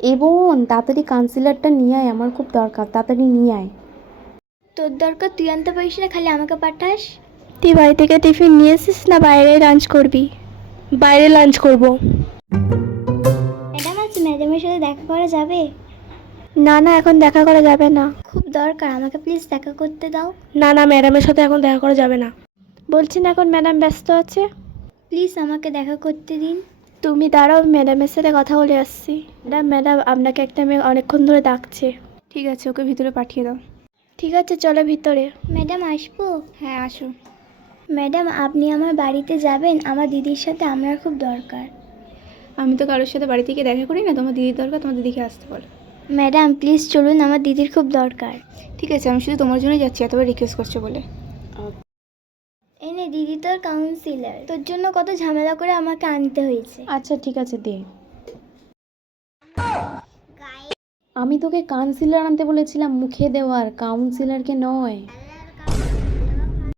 এ বোন তাড়াতাড়ি কাউন্সিলারটা নিয়ে আয় আমার খুব দরকার তাড়াতাড়ি নিয়ে আয়। তোর দরকার তুই আনতে পারিস না খালি আমাকে পাঠাস। তুই বাড়ি থেকে টিফিন নিয়ে এসিস না বাইরে লাঞ্চ করবি? বাইরে লাঞ্চ করব। ম্যাডাম আজ ম্যাডামের সাথে দেখা করা যাবে? না না এখন দেখা করা যাবে না। খুব দরকার আমাকে প্লিজ দেখা করতে দাও। না না ম্যাডামের সাথে এখন দেখা করা যাবে না। বলছেন এখন ম্যাডাম ব্যস্ত আছে? প্লিজ আমাকে দেখা করতে দিন। তুমি দাঁড়াও ম্যাডামের সাথে কথা বলে আসছি। ম্যাডাম ম্যাডাম আপনাকে একটা মেয়ে অনেকক্ষণ ধরে ডাকছে। ঠিক আছে ওকে ভিতরে পাঠিয়ে দাও। ঠিক আছে চলো ভিতরে। ম্যাডাম আসব? হ্যাঁ আসো। ম্যাডাম আপনি আমার বাড়িতে যাবেন আমার দিদির সাথে আমার খুব দরকার। আমি তো কারোর সাথে বাড়ি থেকে দেখা করি না তোমার দিদির দরকার তোমার দিদিকে আসতে বলো। ম্যাডাম প্লিজ চলুন আমার দিদির খুব দরকার। ঠিক আছে আমি শুধু তোমার জন্যই যাচ্ছি এতবার রিকোয়েস্ট করছ বলে। দিদি তোর কাউন্সিলার তোর জন্য কত ঝামেলা করে আমাকে আনতে হয়েছে। আচ্ছা ঠিক আছে দে। আমি তোকে কাউন্সিলার আনতে বলেছিলাম মুখে দেওয়ার। কাউন্সিলারকে নয়।